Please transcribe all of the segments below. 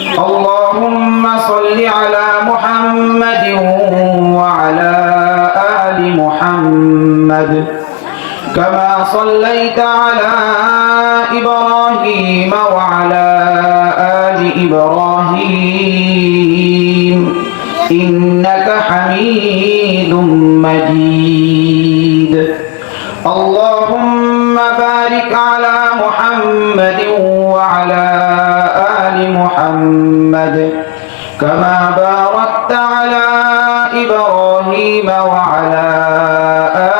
اللهم صل على محمد وعلى آل محمد كما صليت على إبراهيم وعلى آل إبراهيم إنك حميد مجيد اللهم بارك على محمد وعلى آل محمد كما باركت على إبراهيم وعلى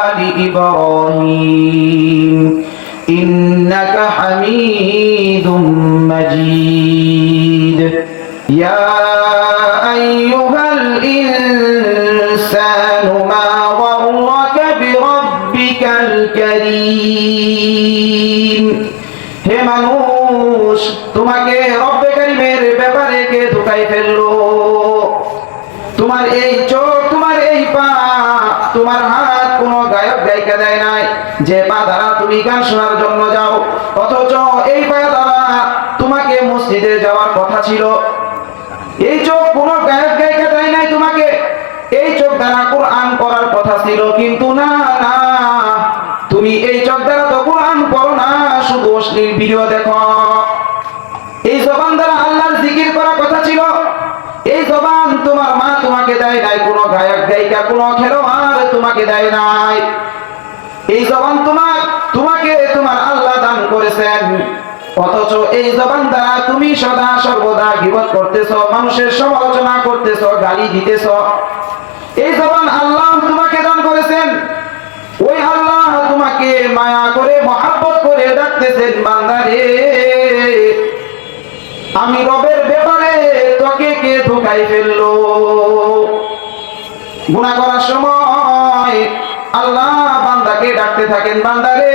آل إبراهيم إنك حميد مجيد يا أيها الإنسان ما غرك بربك الكريم হে মানুষ তোমাকে রব্বে কারীমের ব্যাপারে কে ধোঁকায় ফেললো তোমার এই চোখ তোমার এই পা তোমার হাত কোনো গায়ক গায়িকা দেয় নাই যে পা দ্বারা তুমি গান শোনার জন্য যাও অথচ এই পা দ্বারা তোমাকে মসজিদে যাওয়ার কথা ছিল এই চোখ কোনো গায়ক গায়িকা দেয় নাই তোমাকে এই চোখ দ্বারা কোরআন পড়ার কথা ছিল কিন্তু না না তুমি এই চোখ দ্বারা তো কোরআন পড়ো না শুধু অশ্লীল ভিডিও দেখো এই জবান দ্বারা আল্লাহর জিকির করার কথা ছিল এই জবান তোমার মা তোমাকে দেয় নাই কোনো গায়ক গায়িকা কোনো খেলোয়াড় তোমাকে দেয় নাই এই জবান তোমাকে তোমার আল্লাহ দান করেছেন অথচ এই জবান দ্বারা তুমি সদা সর্বদা গীবত করতেছো মানুষের সমালোচনা করতেছো গালি দিতেছো এই জবান আল্লাহ তোমাকে দান করেছেন ওই আল্লাহ তোমাকে মায়া করে মহব্বত করে ডাকতেছেন বান্দারে আমি রবের ব্যাপারে তোকে কে ধোঁকায় ফেললো গুনাহ করার সময় আল্লাহ বান্দাকে ডাকতে থাকেন বান্দারে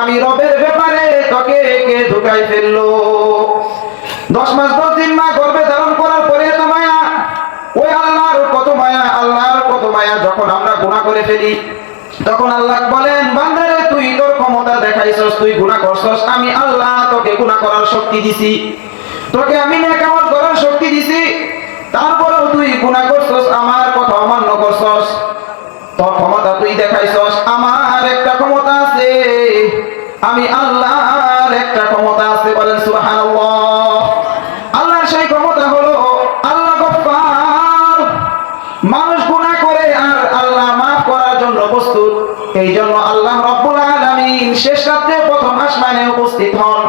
আমি রবের ব্যাপারে তোকে কে ধোঁকায় ফেললো 10 মাস 10 দিন মা গর্ভে ধারণ করার পরে তো মায়া ওই আল্লাহর কত মায়া যখন আমরা গুনাহ করে ফেলি তখন আল্লাহ বলেন বান্দারে তুই তোর ক্ষমতা দেখাইছস তুই গুনাহ করছস আমি আল্লাহ তোকে গুনাহ করার শক্তি দিছি তোকে আমি নেক আমল করার শক্তি দিছি তারপরেও তুই গুনাহ করছস আমার কথা অমান্য করছস তোর ক্ষমতা তুই দেখাইছস আমার একটা ক্ষমতা আছে আমি আল্লাহর একটা ক্ষমতা আছে বলেন সুবহানাল্লাহ আল্লাহর সেই ক্ষমতা হলো আল্লাহ গফফার মানুষ গুনাহ করে আর আল্লাহ maaf করার জন্য প্রস্তুত এইজন্য আল্লাহ রাব্বুল আলামিন শেষ রাতে প্রথম আসমানে উপস্থিত হন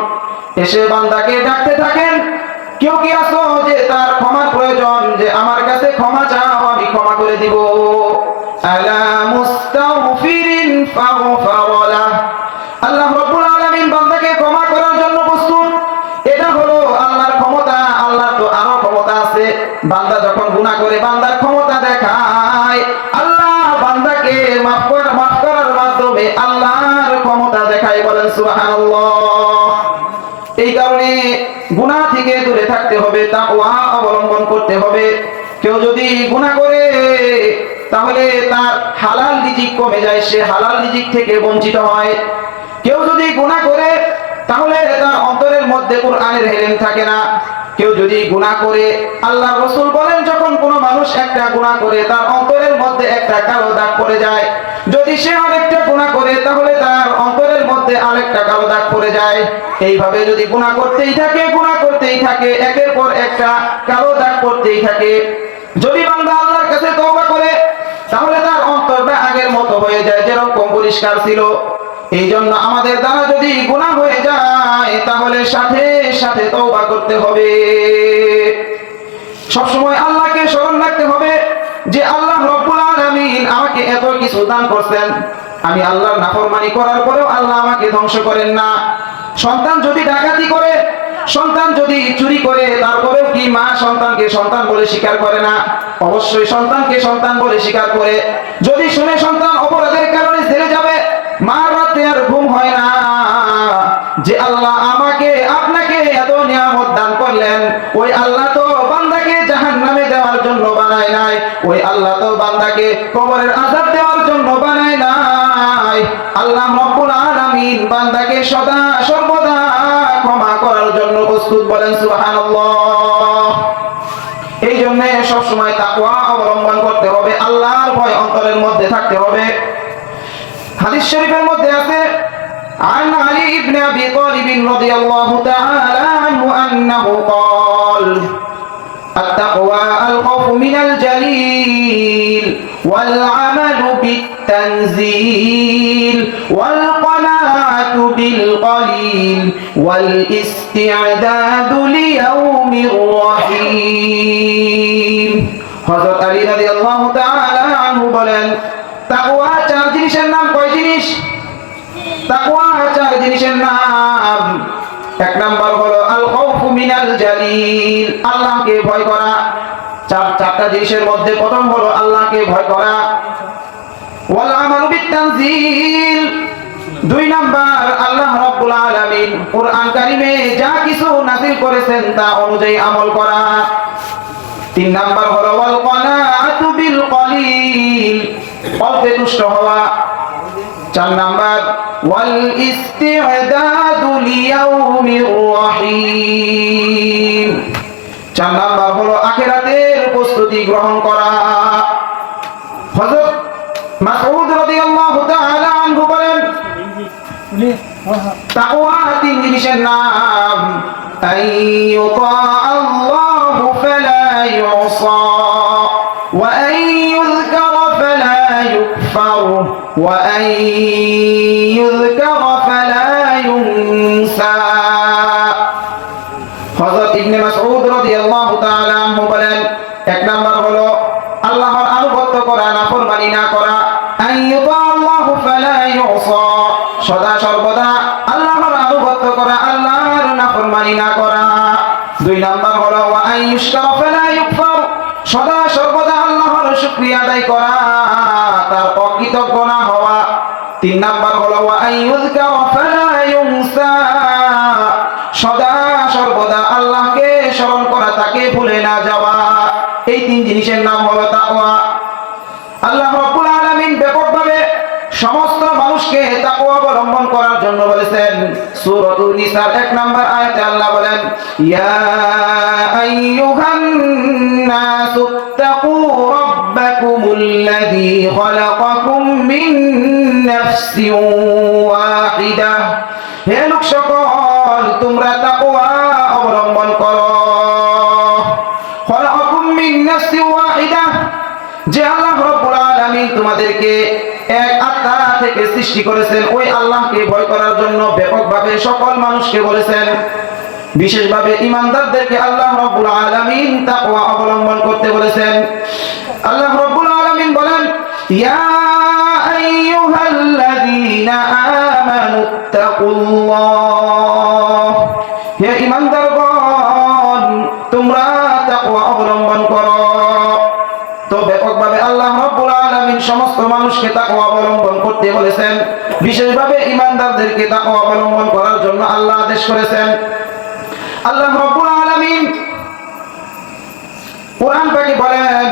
এসে বান্দাকে ডাকতে থাকেন কেউ কি আছো যে তার ক্ষমার প্রয়োজন যে আমার কাছে ক্ষমা চাও আমি ক্ষমা করে দিব আলা মুস্তাগফিরিন ফাগফারা আল্লাহ রাব্বুল আলামিন বান্দাকে ক্ষমা করার জন্য প্রস্তুত এটা হলো আল্লাহর ক্ষমতা আল্লাহ তো আরো ক্ষমতা আছে বান্দা যখন গুনাহ করে বান্দার ক্ষমতা দেখায় আল্লাহ বান্দাকে maaf করার মাধ্যমে আল্লাহর ক্ষমতা দেখায় বলেন সুবহানাল্লাহ এই কারণে গুনাহ থেকে দূরে থাকতে হবে তাকওয়া অবলম্বন করতে হবে কেউ যদি গুনাহ করে তাহলে তার হালাল রিজিক কমে যায় সে হালাল রিজিক থেকে বঞ্চিত হয় কেউ যদি গুনাহ করে তাহলে তার অন্তরের মধ্যে কোরআনের হেলেম থাকে না কেউ যদি গুনাহ করে আল্লাহ রাসূল বলেন যখন কোনো মানুষ একটা গুনাহ করে তার অন্তরের মধ্যে একটা কালো দাগ পড়ে যায় যদি সে আরেকটা গুনাহ করে তাহলে তার অন্তরের মধ্যে আরেকটা কালো দাগ পড়ে যায় এইভাবে যদি গুনাহ করতেই থাকে একের পর একটা কালো দাগ পড়তেই থাকে যদি বান্দা আল্লাহর কাছে তওবা করে তাহলে তার অন্তরটা আগের মতো হয়ে যায় যেরকম পরিষ্কার ছিল এইজন্য আমাদের দ্বারা যদি গুনাহ হয়ে যায় তাহলে সাথে সাথে তওবা করতে হবে সব সময় আল্লাহকে স্মরণ রাখতে হবে যে আল্লাহ রাব্বুল আলামিন আমাকে এত কিছু দান করেছেন আমি আল্লাহর নাফরমানি করার পরেও আল্লাহ আমাকে ধ্বংস করেন না সন্তান যদি ডাকাতি করে সন্তান যদি চুরি করে তারপরেও কি মা সন্তানকে সন্তান বলে স্বীকার করে না অবশ্যই সন্তানকে সন্তান বলে স্বীকার করে যদি শুনে সন্তান অপরাধের কারণে জেলে যাবে মার রাতে আর ঘুম হয় না যে আল্লাহ আমাকে আপনাকে এত নিয়ামত দান করলেন ওই আল্লাহ তো বান্দাকে জাহান্নামে দেওয়ার জন্য বানায় নাই ওই আল্লাহ তো বান্দাকে কবরের আযাব দেওয়ার জন্য বানায় নাই আল্লাহ রাব্বুল আলামিন বান্দাকে সদা সর্বদা ক্ষমা করার জন্য প্রস্তুত বলেন সুবহানাল্লাহ সব সময় তাকওয়া অবলম্বন করতে হবে, আল্লাহর ভয় অন্তরের মধ্যে থাকতে হবে। হাদিস শরীফের মধ্যে আছে عن علي بن أبي طالب رضي الله تعالى عنه أنه قال التقوى الخوف من الجليل والعمل بالتنزيل والقناعة بالقليل والاستعداد ليوم الرحيم হযরত আলী রাদিয়াল্লাহু তাআলা আনহু বলেন তাকওয়া চার জিনিসের নাম। কয় জিনিস? তাকওয়া চার জিনিসের নাম। এক নাম্বার হলো আল খাউফু মিনাল জালিল, আল্লাহকে ভয় করা। চারটা জিনিসের মধ্যে প্রথম হলো আল্লাহকে ভয় করা। ওয়াল আমালু বিত-তানজিল, দুই নাম্বার আল্লাহ রাব্বুল আলামিন কুরআন কারীমে যা কিছু নাযিল করেছেন তা অনুযায়ী আমল করা। তিন নাম্বার হলো ওয়াল কানাআতু বিল কলিল, অল্পে তুষ্ট হওয়া। চার নাম্বার ওয়াল ইস্তি'দাদু লিয়াউমির রহিম, চার নাম্বার হলো আখিরাতের প্রস্তুতি গ্রহণ করা। হযরত মাসউদ রাদিয়াল্লাহু তাআলা আনহু বলেন তাকওয়া তিন জিনিসের নাম। আইয়ুতা আল্লাহু ফালা ইউসা ওয়া আইয়ুযকারা ফালা ইউকফার ওয়া আইয়ুযকারা ফালা ইউনসা। হযরত ইবনে মাসউদ রাদিয়াল্লাহু তাআলা আনহু বলেন এক নাম্বার হলো আল্লাহর আনুগত্য করা, নাফরমানি না করা। আইয়ুতা আল্লাহু ফালা ইউসা, সদা সর্বদা আল্লাহর আনুগত্য করা, আল্লাহর নাফরমানি না করা। দুই নাম্বার হলো ওয়া আইয়ুশকারা ফালা ইউকফার, সদা সর্বদা আল্লাহর শুকরিয়া আদায় করা, তার অকৃতজ্ঞ না হওয়া। তিন নাম্বার হলো ওয়া আইয়ুযকারা ফালা ইউনসা, সদা সর্বদা আল্লাহকে স্মরণ করা, তাকে ভুলে না যাওয়া। এই তিন জিনিসের নাম হলো তাকওয়া। আল্লাহ রাব্বুল আলামিন ব্যাপকভাবে সমস্ত মানুষকে তাকওয়া অবলম্বন করার জন্য বলেছেন। সূরাতুন নিসার 1 নম্বর আয়াতে আল্লাহ বলেন ইয়া আইয়ুহান নাসুত্তাকু রাব্বাকুমুল্লাযী খালাকাকুম মিন নাফসিন ওয়াহিদাহ, হে লোক সকল তোমরা তাকওয়া অবলম্বন করো। খালাকাকুম মিন নাফসিন ওয়াহিদাহ, যে আল্লাহ রাব্বুল আলামিন তোমাদেরকে এক আত্মা থেকে সৃষ্টি করেছেন, ওই আল্লাহকে ভয় করার জন্য ব্যাপকভাবে সকল মানুষকে বলেছেন। বিশেষভাবে ঈমানদারদেরকে আল্লাহ রাব্বুল আলামিন তাকওয়া অবলম্বন করতে বলেছেন। আল্লাহ রাব্বুল আলামিন বলেন ইয়া আইয়ুহাল্লাযীনা আমানুত্তাকুল্লাহ, হে ঈমানদারগণ তোমরা তাকওয়া অবলম্বন করো। তো ব্যাপকভাবে আল্লাহ রাব্বুল আলামিন সমস্ত মানুষকে তাকওয়া অবলম্বন করতে বলেছেন, বিশেষভাবে ঈমানদারদেরকে তাকওয়া অবলম্বন করার জন্য আল্লাহ আদেশ করেছেন। আল্লাহ রাব্বুল আলামিন কুরআন পাকে বলেন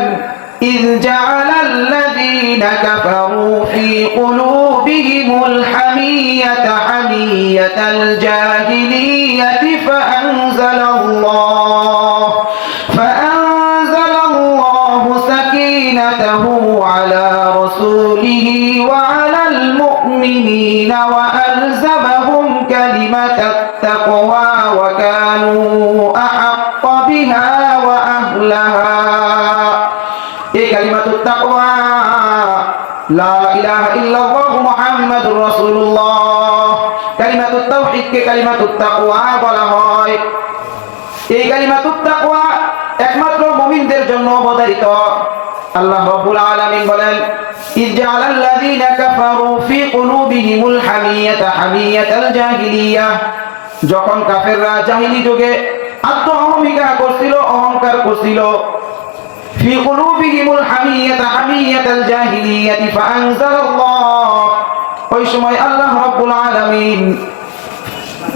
ইয জাআলাল্লাযীনা কাফারু ফী কুলুবিহিমুল হামিয়াতা হামিয়াতাল জাহিলিয়াতি ফাআনজালাল্লাহু সাকিনাতাহু আলা রাসূলিহি ওয়া আলাল মুমিনিনা ওয়া আলজামাহুম কালিমাতাত তাকওয়া ওয়া কানু আহাক্কা বিহা ওয়া আহলাহা। এই কালিমাতুত তাকওয়া লা ইলাহা ইল্লাল্লাহু মুহাম্মাদুর রাসূলুল্লাহ, কালিমাতুত তাওহীদকে কালিমাতুত তাকওয়া বলা হয়। এই কালিমাতুত তাকওয়া একমাত্র মুমিনদের জন্য অবধারিত। আল্লাহ রাব্বুল আলামিন বলেন ইজআলাল্লাযীনা কাফারু ফী কুলুবিহিমুল হামিয়াতা হামিয়াতাল জাহিলিয়াহ, যখন কাফেররা জাহিলি যুগে আত্মঅহমিকা করছিল, অহংকার করছিল, ফী কুলুবিহিমুল হামিয়াতা হামিয়াতাল জাহিলিয়াতি ফাআনজালাল্লাহ, ওই সময় আল্লাহ রাব্বুল আলামিন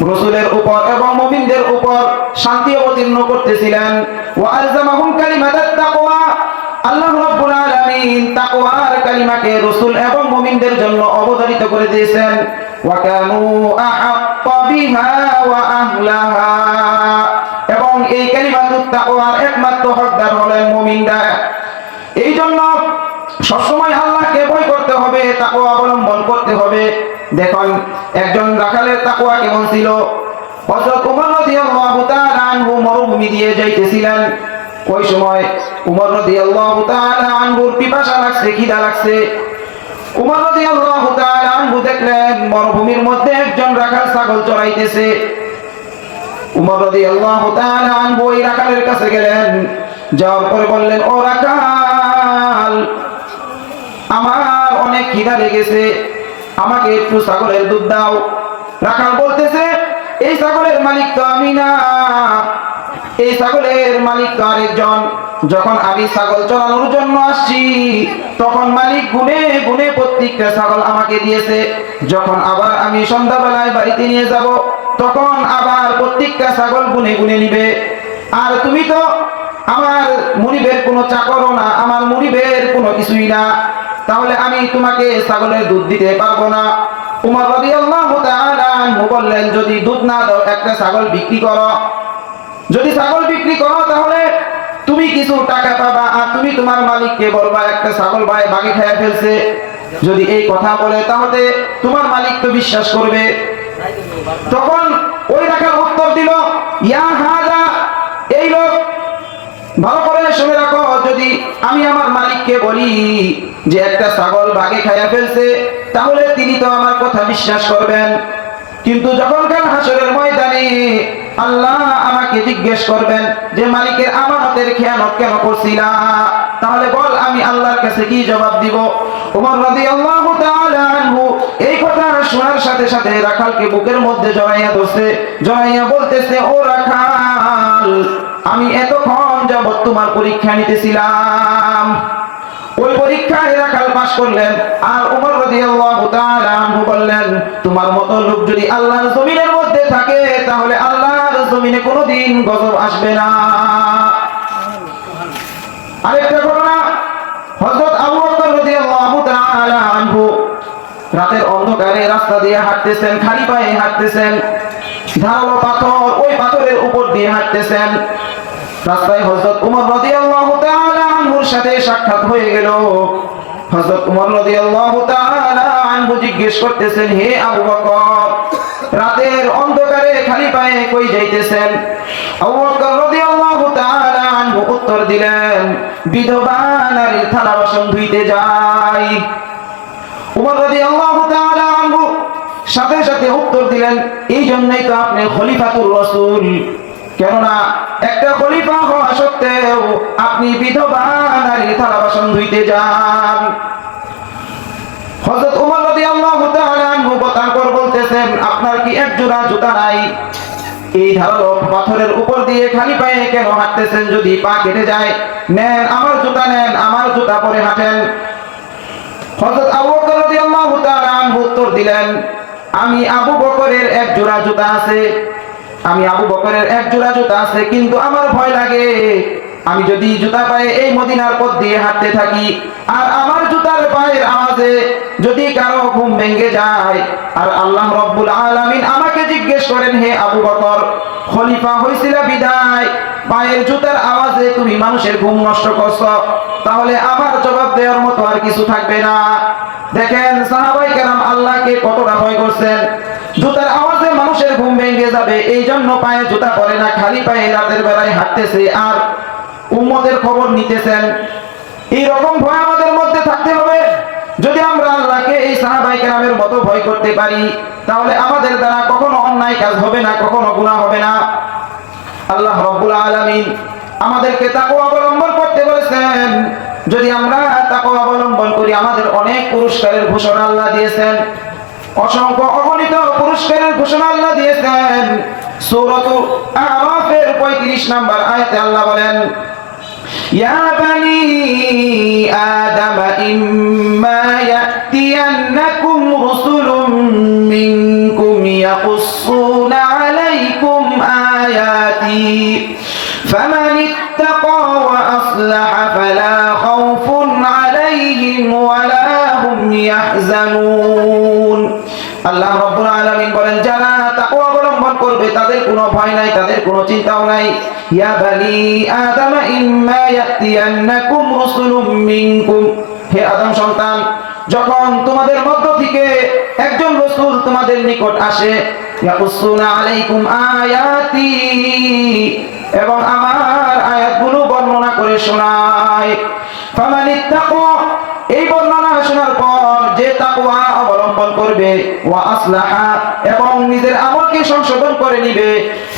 রাসূলের উপর এবং মুমিনদের উপর শান্তি অবতীর্ণ করতেছিলেন। ওয়া আলজামাহুম কালিমাতাত তাকওয়া, আল্লাহ রাব্বুল আলামিন তাকওয়ার কালিমাকে রাসূল এবং মুমিনদের জন্য অবধারিত করে দিয়েছেন। ওয়া কানু আহাক্কা বিহা ওয়া আহলাহা, এবং এই কালিমাতুত তাকওয়ার একমাত্র হকদার হলেন মুমিন। মুমিনরা। এই জন্য সবসময় আল্লাহকে ভয় করতে হবে, তাকওয়া অবলম্বন করতে হবে। দেখুন একজন রাখালের তাকওয়া কেমন ছিল। হযরত ওমর রাদিয়াল্লাহু তাআলা আনহু মরুভূমি দিয়ে যাইতেছিলেন। ওই সময় ওমর রাদিয়াল্লাহু তাআলা আনহুর পিপাসা লাগছে, খিদা লাগছে। ওমর রাদিয়াল্লাহু তাআলা আনহু দেখলেন মরুভূমির মধ্যে একজন রাখাল ছাগল চরাইতেছে। ওমর রাদিয়াল্লাহু তাআলা আনহু ওই রাখালের কাছে গেলেন, যাওয়ার পরে বললেন, ও রাখাল, আমার অনেক খিদা লেগেছে, আমাকে একটু ছাগলের দুধ দাও। রাখাল বলতেছে, এই ছাগলের মালিক তো আমি না, এই ছাগলের মালিক তো আরেকজন। যখন আমি ছাগল চড়ানোর জন্য আসছি তখন মালিক গুনে গুনে প্রত্যেকটা ছাগল আমাকে দিয়েছে। যখন আবার আমি সন্ধ্যাবেলায় বাড়িতে নিয়ে যাব তখন আবার প্রত্যেকটা ছাগল গুনে গুনে নিবে। আর তুমি তো আমার মুনিবের কোনো চাকরও না, আমার মুনিবের কোনো কিছুই না, তাহলে আমি তোমাকে ছাগলের দুধ দিতে পারবো না। উমর রাদিয়াল্লাহু তাআলা আনহু বললেন, যদি দুধ না দাও একটা ছাগল বিক্রি করো, যদি ছাগল বিক্রি করো তাহলে তুমি কিছু টাকা পাবা, আর তুমি তোমার মালিককে বলবা একটা ছাগল ভাই বাগে খেয়ে ফেলছে। যদি এই কথা বলে তাহলে তোমার মালিক তো বিশ্বাস করবে। তখন ওই রাখাল উত্তর দিল, ইয়া হাদা, এই লোক, ভালো করে শুনে রাখো, যদি আমি আমার মালিককে বলি যে একটা ছাগল বাগে খাইয়া ফেলছে তাহলে তিনি তো আমার কথা বিশ্বাস করবেন, কিন্তু যখন কাল হাসরের ময়দানে আল্লাহ আমাকে জিজ্ঞেস করবেন যে মালিকের আমানতের খেয়ানত কেন করছিলা, তাহলে বল আমি আল্লাহর কাছে কি জবাব দিব। ওমর রাদিয়াল্লাহু তাআলা আনহু এই কথা শোনার সাথে সাথে রাখালকে বুকের মধ্যে জড়াইয়া ধরছে, জড়াইয়া বলতেছে, ও রাখাল, আমি এতক্ষণ যাবত তোমার পরীক্ষা নিতেছিলাম। ওই পরীক্ষায় রাখাল পাস করলেন। আর ওমর রাদিয়াল্লাহু তাআলা আনহু বললেন, তোমার মতো লোক যদি আল্লাহর জমিনের মধ্যে থাকে তাহলে আল্লাহর জমিনে কোনোদিন গজব আসবে না। আরেকটা ঘটনা, হযরত আবু বকর রাদিয়াল্লাহু তাআলা আনহু রাতের অন্ধকারে রাস্তা দিয়ে হাঁটতেছেন, খালি পায়ে হাঁটতেছেন, ধারালো পাথর, ওই পাথরের উপর দিয়ে হাঁটতেছেন। রাস্তায় হযরত ওমর রাদিয়াল্লাহু তাআলা আনহুর সাথে সাক্ষাৎ হয়ে গেল। হযরত ওমর রাদিয়াল্লাহু তাআলা আনহু জিজ্ঞেস করতেছেন, হে আবু বকর, রাতের অন্ধকারে খালি পায়ে কই যাইতেছেন? আবু বকর রাদিয়াল্লাহু তাআলা আনহু উত্তর দিলেন, বিধবা নারীর থালা বাসন ধুইতে যাই। ওমর রাদিয়াল্লাহু তাআলা আনহু সাথে সাথে উত্তর দিলেন, এই জন্যই তো আপনি খলিফাতুর রাসূল, কেননা একটা খলিফা হওয়া সত্ত্বেও আপনি বিধবা নারীর থালা বাসন ধুইতে যান। হযরত ওমর রাদিয়াল্লাহু তাআলা আনহু তারপর বলতেছেন, আপনার কি এক জোড়া জুতা নাই? এই ধারালো পাথরের উপর দিয়ে খালি পায়ে কেন হাঁটতেছেন? যদি পা কেটে যায়, নেন আমার জুতা, নেন আমার জুতা পরে হাঁটেন। হযরত আবু বকর রাদিয়াল্লাহু তাআলা আনহু উত্তর দিলেন, আমি আবু বকরের এক জোড়া জুতা আছে, আমি আবু বকরের এক জোড়া জুতা আছে, কিন্তু আমার ভয় লাগে আমি যদি জুতা পায়ে এই মদিনার পথ দিয়ে হাঁটতে থাকি আর আমার জুতার পায়ের আওয়াজে যদি কারো ঘুম ভেঙে যায় আর আল্লাহ রাব্বুল আলামিন আমাকে জিজ্ঞেস করেন, হে আবু বকর, খলিফা হইছিলা বিদায় পায়ের জুতার আওয়াজে তুমি মানুষের ঘুম নষ্ট করছো, তাহলে আমার জবাব দেওয়ার মতো আর কিছু থাকবে না। দেখেন সাহাবায়ে কেরাম আল্লাহকে কতটা ভয় করছেন। জুতার আওয়াজে মানুষের ঘুম ভেঙে যাবে এই জন্য পায়ে জুতা পরে না, খালি পায়ে রাতের বেলায় হাঁটতেছে আর উম্মতের খবর নিতেছেন। এই রকম ভয় আমাদের মধ্যে থাকতে হবে। যদি আমরা আল্লাহকে এই সাহাবায়ে কেরামের মতো ভয় করতে পারি তাহলে আমাদের দ্বারা কখনো অন্যায় কাজ হবে না, কখনো গুনাহ হবে না। আল্লাহ রাব্বুল আলামিন আমাদেরকে তাকওয়া অবলম্বন করতে বলেছেন। যদি আমরা তাকওয়া অবলম্বন করি আমাদের অনেক পুরস্কারের ঘোষণা আল্লাহ দিয়েছেন, অসংখ্য অগণিত পুরস্কারের ঘোষণা আল্লাহ দিয়েছেন। সূরাতুল আরাফের 35 নম্বর আয়াতে আল্লাহ বলেন, ইয়া বানি আদম ইম্মা ইয়াতিয়ান্নাকুম রাসূলুম মিনকুম ইয়াকুসুনা আলাইকুম আয়াতি ফামান ইত্তাকা ওয়া আসলাহা ফালা খাউফুন আলাইহিম ওয়ালা হুম ইয়াহজানুন। আল্লাহ রাব্বুল আলামিন বলেন, যারা তাকওয়া অবলম্বন করবে তাদের কোনো ভয় নাই, তাদের কোনো চিন্তাও নাই। ইয়া বানি আদম ইম্মা ইম্মা ইয়াতিয়ান্নাকুম রাসূলুম মিনকুম, হে আদম সন্তান, যখন তোমাদের মধ্য থেকে একজন রাসূল তোমাদের নিকট আসে, ইয়াকুসুনা আলাইকুম আয়াতি, এবং আমার আয়াতগুলো বর্ণনা করে শোনায়, ফামানিত্তাকা, এই বর্ণনা শোনার পর যে তাকওয়া অবলম্বন করবে, ওয়া আসলাহা, এবং নিজের আমলকে সংশোধন করে নিবে,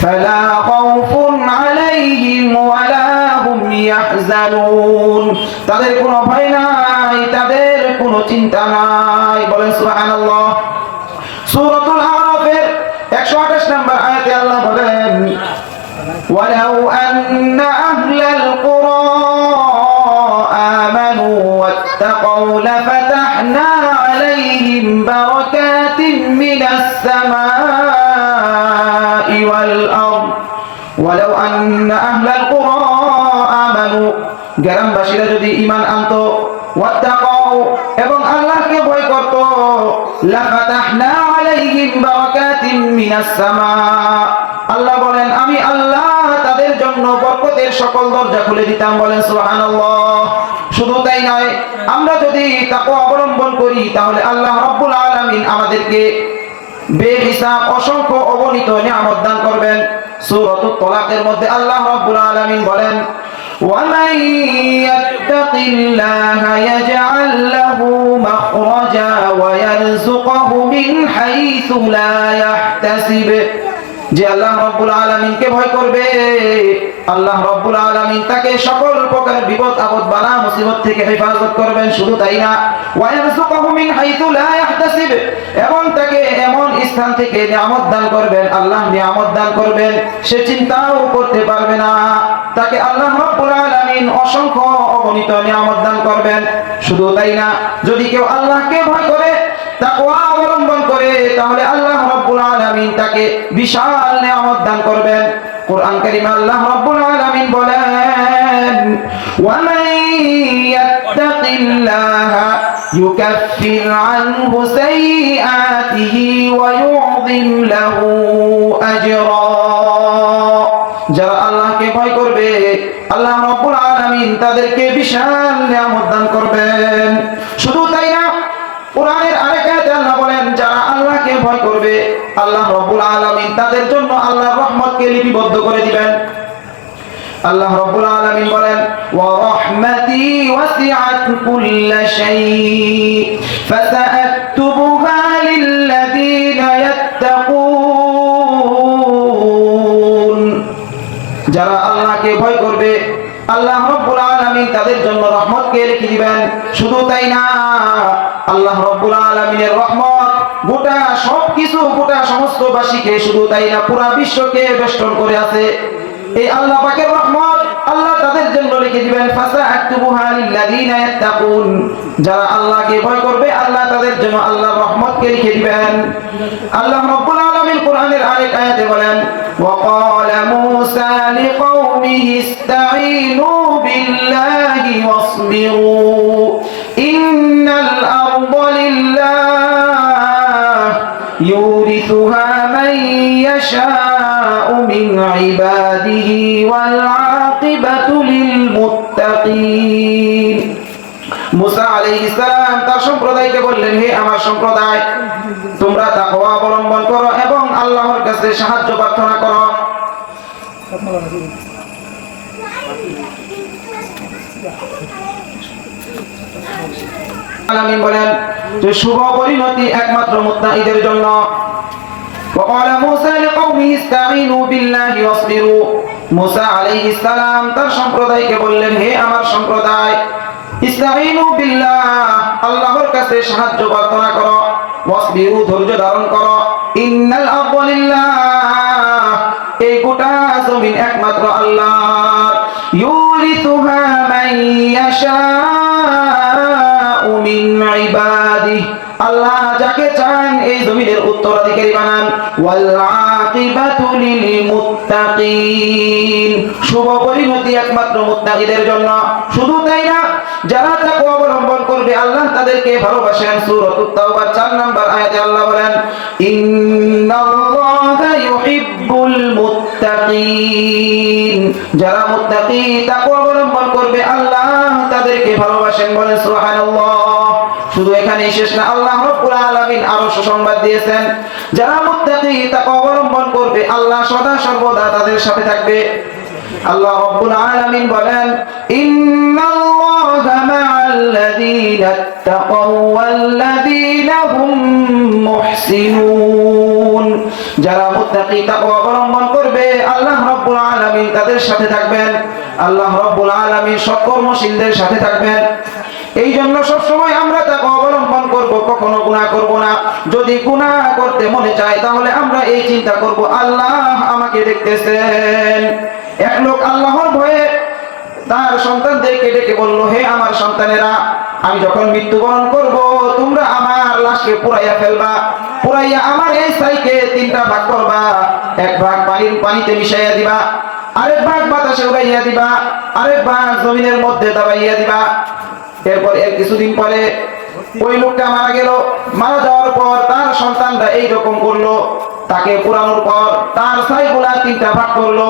ফালা খাউফুন আলাইহিম ওয়ালা হুম ইয়াহজানুন, তাদের কোনো ভয় নাই, তাদের কোনো চিন্তা নাই। বলেন সুবহানাল্লাহ। সূরাতুল আরাফের 128 নম্বর আয়াতে আল্লাহ বলেন, ওয়ালাউ আন্না আহলাল কুরা আমানু ওয়াত্তাকাউ লাফাতাহনা আলাইহিম বারাকাতিম মিনাস সামাই ওয়াল আরদ, ওয়ালাউ আন্না আহলাল কুরা আমানু, গ্রামবাসীরা যদি ঈমান আনতো, ওয়াত্তাকাউ, এবং আল্লাহকে ভয় করত, লাফাতাহনা আলাইহিম বারাকাতিম মিনাস সামা, আল্লাহ বলেন আমি আল্লাহ তাদের জন্য বরকতের সকল দরজা খুলে দিতাম। বলেন সুবহানাল্লাহ। শুধু তাই নয়, আমরা যদি তাকওয়া অবলম্বন করি তাহলে আল্লাহ রাব্বুল আলামিন আমাদেরকে বেহিসাব অসংখ্য অগণিত নিয়ামত দান করবেন। সূরাতুত তালাকের মধ্যে আল্লাহ রাব্বুল আলামিন বলেন, وَمَن يَتَّقِ اللَّهَ يَجْعَل لَّهُ مَخْرَجًا وَيَرْزُقْهُ مِنْ حَيْثُ لَا يَحْتَسِبُ, যে আল্লাহ রাব্বুল আলামিনকে ভয় করবে, আল্লাহ রাব্বুল আলামিন তাকে সকল প্রকার বিপদ আপদ বালা মুসিবত থেকে হেফাজত করবেন। শুধু তাই না, ওয়ায়ারযুকুহু মিন হাইতু লা ইয়াহতাসিব, এবং তাকে এমন স্থান থেকে নিয়ামত দান করবেন, আল্লাহ নিয়ামত দান করবেন সে চিন্তাও করতে পারবে না, তাকে আল্লাহ রাব্বুল আলামিন অসংখ্য অগণিত নিয়ামত দান করবেন। শুধু তাই না, যদি কেউ আল্লাহকে ভয় করে, তাকওয়া অবলম্বন করে, তাহলে আল্লাহ রাব্বুল আলামিন তাকে বিশাল নিয়ামত দান করবেন। কুরআন কারীমে আল্লাহ রাব্বুল আলামিন বলেন, ওয়ামান ইয়াত্তাকিল্লাহা ইউকাফির আনহু সাইয়্যাতিহি ওয়া ইউযিম লাহু আজরা, যারা আল্লাহকে ভয় করবে আল্লাহ রাব্বুল আলামিন তাদেরকে বিশাল নিয়ামত দান করবেন। শুধু তাই না, কোরআনের আরেক আয়াতে আল্লাহ বলেন, যারা আল্লাহকে ভয় করবে আল্লাহ রাব্বুল আলামিন তাদের জন্য আল্লাহর রহমতকে লিপিবদ্ধ করে দিবেন। আল্লাহ রাব্বুল আলামিন বলেন, ওয়া রাহমাতি ওয়াসিআত কুল্লা শাই ফাসাআকতুবুহা লিল্লাযীনা ইয়াত্তাকুন, যারা আল্লাহকে ভয় করবে আল্লাহ রাব্বুল আলামিন তাদের জন্য রহমতকে লিখে দিবেন। শুধু তাই না, আল্লাহ রাব্বুল আলামিনের রহমত গোটা সবকিছু, গোটা সমস্ত বাসীকে, শুধু তাই না পুরা বিশ্বকে বেষ্টন করে আছে। এই আল্লাহ পাকের রহমত আল্লাহ তাদের জন্য লিখে দিবেন, ফাসাআকতুবুহা লিল্লাযীনা ইয়াত্তাকুন, যারা আল্লাহকে ভয় করবে আল্লাহ তাদের জন্য আল্লাহর রহমতকে লিখে দিবেন। আল্লাহ রাব্বুল আলামিন কোরআনের আরেক আয়াতে বলেন, ওয়া ক্বালা মূসা লিকওমিহি ইসতাঈনু বিল্লাহি ওয়াসবিরু ইন্নাল আরদা লিল্লাহ ইউরিসুহা মান ইয়াশাউ মিন ইবাদিহি ওয়াল আকিবাতু লিল মুত্তাকিন। মুসা আলাইহিস সালাম তার সম্প্রদায়কে বললেন, হে আমার সম্প্রদায়, তোমরা তাকওয়া অবলম্বন করো এবং আল্লাহর কাছে সাহায্য প্রার্থনা করো। আলামিন বলেন যে শুভ পরিণতি একমাত্র মুত্তাকিদের জন্য। وقال موسى لقومه استعينوا بالله واصبروا, মুসা আলাইহিস সালাম তার সম্প্রদায়কে বললেন, হে আমার সম্প্রদায়, ইস্তাঈনু বিল্লাহ, আল্লাহর কাছে সাহায্য প্রার্থনা করো, ওয়াসবিরু, ধৈর্য ধারণ করো, ইন্নাল আরদা লিল্লাহ, এই গোটা জমিন একমাত্র আল্লাহর, ইউরিসুহা মান ইয়াশাউ মিন ইবাদিহি, আল্লাহ যাকে চান এই জমিনের উত্তরাধিকারী বানান, ওয়াল আকিবাতু লিল মুত্তাকিন, শুভ পরিণতি একমাত্র মুত্তাকিদের জন্য। শুধু তাই না, যারা তাকওয়া অবলম্বন করবে আল্লাহ তাদেরকে ভালোবাসেন। সূরাতুত তাওবার 4 নম্বর আয়াতে আল্লাহ বলেন, ইন্নাল্লাহা ইউহিব্বুল মুত্তাকিন, যারা মুত্তাকি মুত্তাকি তাকওয়া অবলম্বন করবে আল্লাহ তাদেরকে ভালোবাসেন, বলেন সুবহানাল্লাহ। শুধু এখানেই শেষ না, আল্লাহ রাব্বুল আলামিন আরো সুসংবাদ দিয়েছেন, যারা মুত্তাকি তাকওয়া অবলম্বন করবে আল্লাহ সদা সর্বদা তাদের সাথে থাকবে। আল্লাহ রাব্বুল আলামিন বলেন, ইন্নাল্লাহা মা'আল্লাযীনা তাকাও ওয়াল্লাযীনা হুম মুহসিনুন। যারা মুত্তাকি তাকওয়া অবলম্বন করবে আল্লাহ রাব্বুল আলামিন তাদের সাথে থাকবেন, আল্লাহ রাব্বুল আলামিন সৎকর্মশীলদের সাথে থাকবেন। এই জন্য সবসময় আমরা তাকওয়া অবলম্বন করব, কখনো গুনাহ করব না। যদি গুনাহ করতে মনে চায় তাহলে আমরা এই চিন্তা করব, আল্লাহ আমাকে দেখতেছেন। এক লোক আল্লাহর ভয়ে তার সন্তানদেরকে ডেকে বলল, হে আমার সন্তানেরা, আমি যখন মৃত্যুবরণ করব তোমরা আমার লাশকে পুড়াইয়া ফেলবা, পুড়াইয়া আমার এই ছাইকে তিনটা ভাগ করবা, এক ভাগ পানিতে মিশাইয়া দিবা, আরেক ভাগ বাতাসে উড়াইয়া দিবা, আরেক ভাগ জমিনের মধ্যে দাবাইয়া দিবা। এরপর এর কিছুদিন পরে ওই লোকটা মারা গেল। মারা যাওয়ার পর তার সন্তানরা এইরকম করলো, তাকে পুরানোর পর তার ছাইগুলা তিনটা ভাগ করলো,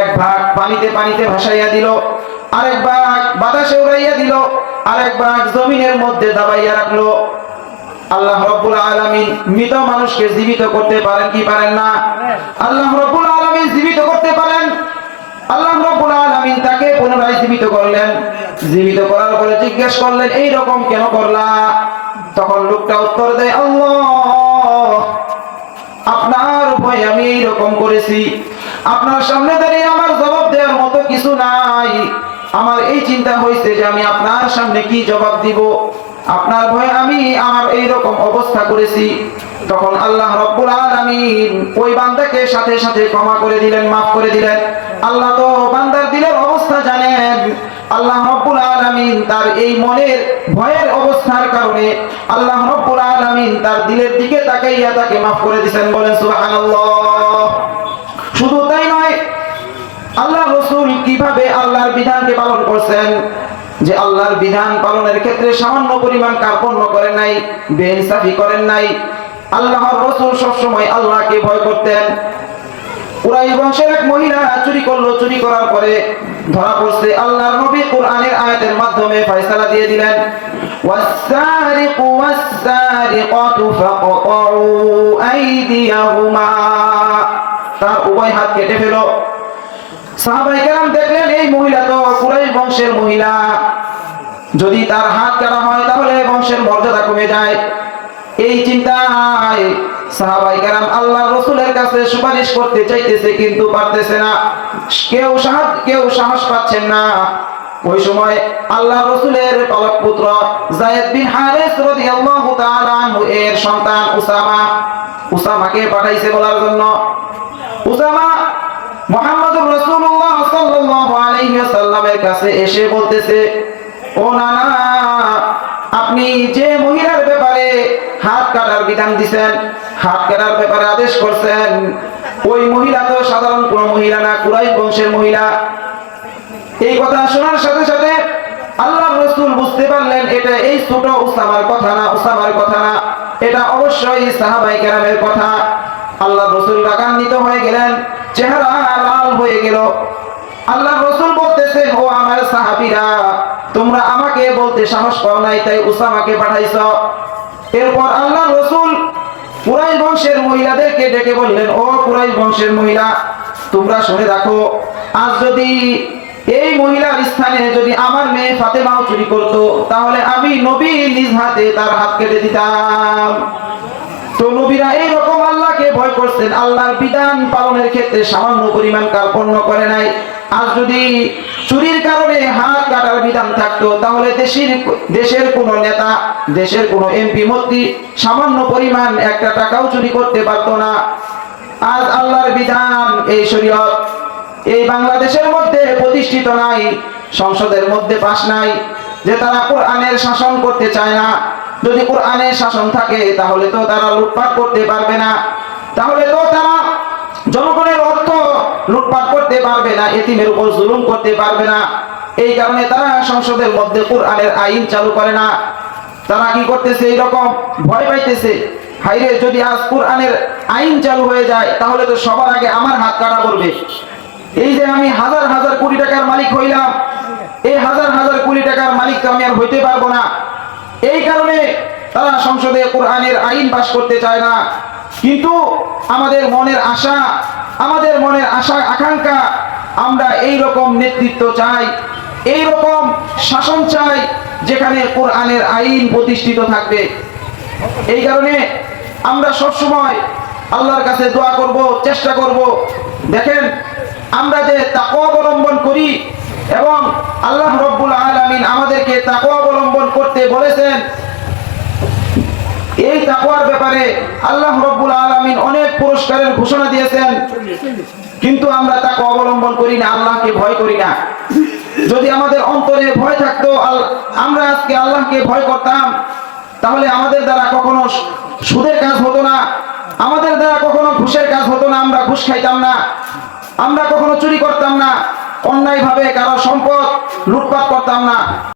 এক ভাগ পানিতে ভাসাইয়া দিল, আরেক ভাগ বাতাসে উড়াইয়া দিল, আরেক ভাগ জমিনের মধ্যে দাবাইয়া রাখলো। আল্লাহ রাব্বুল আলামিন মৃত মানুষকে জীবিত করতে পারেন কি পারেন না? আল্লাহ রাব্বুল আলামিন জীবিত করতে পারেন। আল্লাহ রাব্বুল আলামিন তাকে পুনরায় জীবিত করলেন। জীবিত করার পরে জিজ্ঞেস করলেন, এই রকম কেন করলা? তখন লোকটা উত্তর দেয়, আল্লাহ, আপনার ভয়ে আমি এই রকম করেছি। আপনার সামনে দাঁড়িয়ে আমার জবাব দেওয়ার মতো কিছু নাই। আমার এই চিন্তা হয়েছে যে আমি আপনার সামনে কি জবাব দিব, আপনার ভয়ে আমি আমার এই রকম অবস্থা করেছি। তখন আল্লাহ রাব্বুল আলামিন ওই বান্দাকে সাথে সাথে ক্ষমা করে দিলেন, মাফ করে দিলেন। আল্লাহ তো বান্দার দিলের অবস্থা জানেন। আল্লাহ রাব্বুল আলামিন তার এই মনের ভয়ের অবস্থার কারণে আল্লাহ রাব্বুল আলামিন তার দিলের দিকে তাকাইয়া তাকে মাফ করে দিয়েছেন, বলেন সুবহানাল্লাহ। শুধু তাই নয়, আল্লাহ রাসূল কিভাবে আল্লাহর বিধানকে পালন করছেন, যে আল্লাহর বিধান পালনের ক্ষেত্রে সামান্য পরিমাণ কার্পণ্য করেন নাই, বেইনসাফি করেন নাই। আল্লাহর রাসূল সবসময় আল্লাহকে ভয় করতেন। কুরাইশ বংশের এক মহিলা চুরি করলো, চুরি করার পরে ধরা পড়ছে। আল্লাহর নবী কোরআনের আয়াতের মাধ্যমে ফয়সালা দিয়ে দিলেন, ওয়াস-সারিকু ওয়াস-সারিকাতু ফাকতাউ আইদিয়াহুমা, তার উভয় হাত কেটে ফেলো। সাহাবায়ে কেরাম দেখলেন এই মহিলা তো কুরাইশ বংশের মহিলা, যদি তার হাত কাটা হয় তাহলে বংশের মর্যাদা কমে যায়। এই চিন্তায় সাহাবায়ে কেরাম আল্লাহর রাসূলের কাছে সুপারিশ করতে চাইতেছে, কিন্তু পারতেছে না। কেউ সাহস পাচ্ছেন না। ওই সময় আল্লাহর রাসূলের পালক পুত্র যায়েদ বিন হারিস রাদিয়াল্লাহু তাআলা আনহু এর সন্তান উসামাকে পাঠাইছে বলার জন্য। উসামা মুহাম্মদুর রাসূলুল্লাহ সাল্লাল্লাহু আলাইহি ওয়াসাল্লামের কাছে এসে বলতেছে, ও নানা, আপনি যে মহিলার ব্যাপারে হাত কাটার বিধান দিবেন, হাত কাটার ব্যাপারে আদেশ করছেন, ওই মহিলা তো সাধারণ কোনো মহিলা না, কুরাইশ বংশের মহিলা। এই কথা শোনার সাথে সাথে আল্লাহর রাসূল বুঝতে পারলেন এটা এই ছোট উসামার কথা না, এটা অবশ্যই সাহাবায়ে কেরামের কথা। আল্লাহর রাসূল রাগান্বিত হয়ে গেলেন, চেহারা লাল হয়ে গেল। আল্লাহর রাসূল বলতেছেন, ও আমার সাহাবীরা, তোমরা আমাকে বলতে সাহস পাও নাই, তাই উসামাকে পাঠাইছো। এরপর আল্লাহর রাসূল কুরাইশ বংশের মহিলাদেরকে ডেকে বললেন, ও কুরাইশ বংশের মহিলা, তোমরা শুনে রাখো, আজ যদি এই মহিলার স্থানে যদি আমার মেয়ে ফাতেমাও চুরি করত, তাহলে আমি নবী নিজ হাতে তার হাত কেটে দিতাম। তো নবীরা এইরকম আল্লাহকে ভয় করছেন, আল্লাহর বিধান পালনের ক্ষেত্রে সামান্য পরিমাণ কার্পণ্য করে নাই। আজ যদি চুরির কারণে হাত কাটার বিধান থাকতো, তাহলে দেশের কোন নেতা, দেশের কোন এমপি মন্ত্রী সামান্য পরিমাণ একটা টাকাও চুরি করতে পারতো না। আজ আল্লাহর বিধান, এই শরীয়ত এই বাংলাদেশের মধ্যে প্রতিষ্ঠিত নাই, সংসদের মধ্যে পাস নাই, যে তারা কোরআনের শাসন করতে চায় না। যদি কোরআনের শাসন থাকে তাহলে তো তারা লুটপাট করতে পারবে না, তাহলে তো তারা জনগণের অর্থ লুটপাট করতে পারবে না, এতিমের উপর জুলুম করতে পারবে না। এই কারণে তারা সংসদের মধ্যে কোরআনের আইন চালু করে না। তারা কি করতেছে, এইরকম ভয় পাইতেছে, হাইরে যদি আজ কোরআনের আইন চালু হয়ে যায় তাহলে তো সবার আগে আমার হাত কাটা পড়বে। এই যে আমি হাজার হাজার কোটি টাকার মালিক হইলাম, এই হাজার হাজার কোটি টাকার মালিক তো আমি আর হইতে পারবো না। এই কারণে তারা সংসদে কোরআনের আইন পাস করতে চায় না। কিন্তু আমাদের মনের আশা আকাঙ্ক্ষা, আমরা এই রকম নেতৃত্ব চাই, এই রকম শাসন চাই যেখানে কোরআনের আইন প্রতিষ্ঠিত থাকবে। এই কারণে আমরা সবসময় আল্লাহর কাছে দোয়া করব, চেষ্টা করব। দেখেন, আমরা যে তাকওয়া অবলম্বন করি এবং আল্লাহ রব্বুল আলামিন আমাদেরকে তাকওয়া অবলম্বন করতে বলেছেন, এই তাকওয়ার ব্যাপারে আল্লাহ রব্বুল আলামিন অনেক পুরস্কারের ঘোষণা দিয়েছেন। কিন্তু আমরা তাকওয়া অবলম্বন করি না, আল্লাহকে ভয় করি না। যদি আমাদের অন্তরে ভয় থাকতো, আমরা আজকে আল্লাহকে ভয় করতাম, তাহলে আমাদের দ্বারা কখনো সুদের কাজ হতো না, আমাদের দ্বারা কখনো ঘুষের কাজ হতো না, আমরা ঘুষ খাইতাম না, আমরা কখনো চুরি করতাম না, অন্যায়ভাবে কারো সম্পদ লুটপাট করতাম না।